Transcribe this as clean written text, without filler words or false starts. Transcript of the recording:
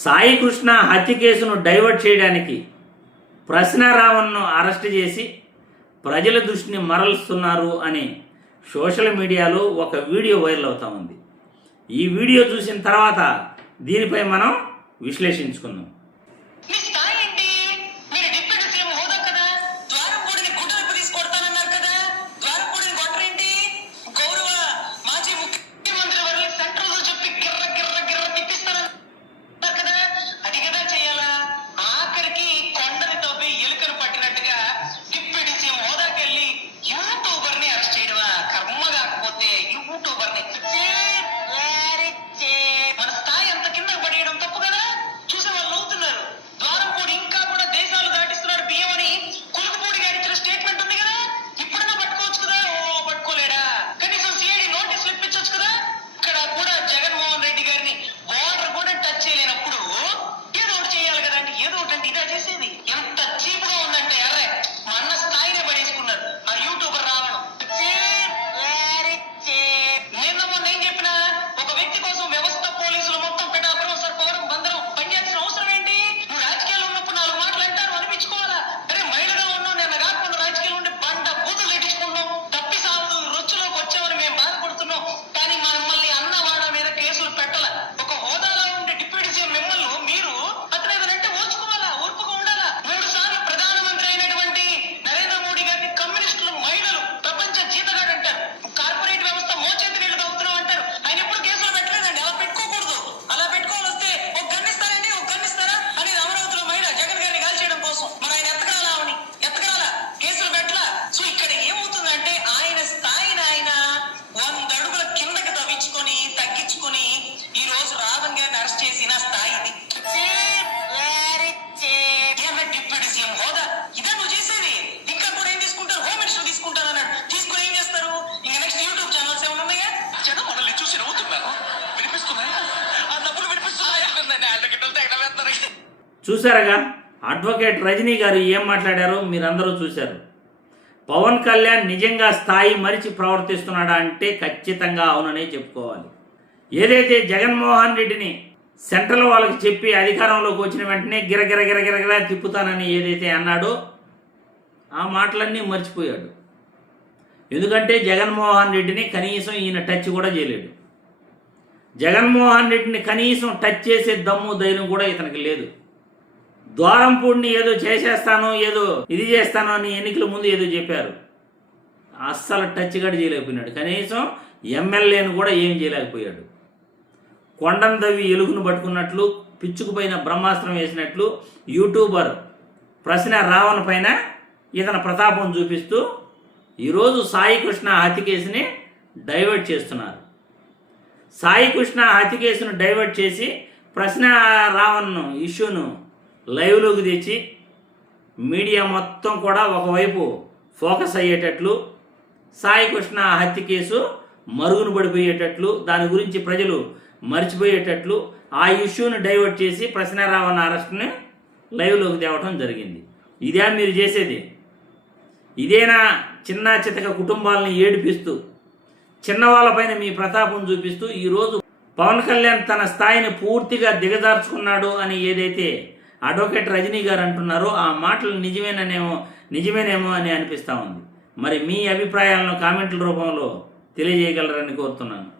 సాయి కృష్ణ హత్య కేసును డైవర్ట్ చేయడానికి ప్రశ్నారావణ్ను అరెస్ట్ చేసి ప్రజల దృష్టిని మరలుస్తున్నారు అని సోషల్ మీడియాలో ఒక వీడియో వైరల్ అవుతా ఉంది. ఈ వీడియో చూసిన తర్వాత దీనిపై మనం విశ్లేషించుకుందాం. చూశారుగా అడ్వకేట్ రజనీ గారు ఏం మాట్లాడారో మీరందరూ చూశారు. పవన్ కళ్యాణ్ నిజంగా స్థాయి మరిచి ప్రవర్తిస్తున్నాడా అంటే ఖచ్చితంగా అవుననే చెప్పుకోవాలి. ఏదైతే జగన్మోహన్ రెడ్డిని సెంట్రల్ వాళ్ళకి చెప్పి అధికారంలోకి వచ్చిన వెంటనే గిరగిర తిప్పుతానని ఏదైతే అన్నాడో ఆ మాటలన్నీ మర్చిపోయాడు. ఎందుకంటే జగన్మోహన్ రెడ్డిని కనీసం ఈయన టచ్ కూడా చేయలేడు. జగన్మోహన్ రెడ్డిని కనీసం టచ్ చేసే దమ్ము ధైర్యం కూడా ఇతనికి లేదు. ద్వారంపూడిని ఏదో చేసేస్తాను, ఏదో ఇది చేస్తాను అని ఎన్నికల ముందు ఏదో చెప్పారు. అస్సలు టచ్ కూడా చేయలేకపోయినాడు. కనీసం ఎమ్మెల్యేను కూడా ఏం చేయలేకపోయాడు. కొండను దవ్వి ఎలుగును పట్టుకున్నట్లు, పిచ్చుకుపోయిన బ్రహ్మాస్త్రం వేసినట్లు యూట్యూబర్ ప్రశ్నారావణ్ పైన ఇతని ప్రతాపం చూపిస్తూ ఈరోజు సాయి కృష్ణ హత్య కేసుని డైవర్ట్ చేస్తున్నారు. సాయి కృష్ణ హత్య కేసును డైవర్ట్ చేసి ప్రశ్నారావణ్ ఇష్యూను లైవ్లోకి తెచ్చి మీడియా మొత్తం కూడా ఒకవైపు ఫోకస్ అయ్యేటట్లు, సాయి కృష్ణ హత్య కేసు మరుగున పడిపోయేటట్లు, దాని గురించి ప్రజలు మర్చిపోయేటట్లు ఆ ఇష్యూని డైవర్ట్ చేసి ప్రశ్నారావణ్ అరెస్ట్ని లైవ్లోకి తేవటం జరిగింది. ఇదే మీరు చేసేది? ఇదేనా చిన్న చితక కుటుంబాలని ఏడిపిస్తూ చిన్నవాళ్ళపైన మీ ప్రతాపం చూపిస్తూ ఈరోజు పవన్ కళ్యాణ్ తన స్థాయిని పూర్తిగా దిగజార్చుకున్నాడు అని ఏదైతే అడ్వకేట్ రజనీ గారు అంటున్నారో ఆ మాటలు నిజమేనేమో అని అనిపిస్తూ ఉంది. మరి మీ అభిప్రాయాలను కామెంట్ల రూపంలో తెలియజేయగలరని కోరుతున్నాను.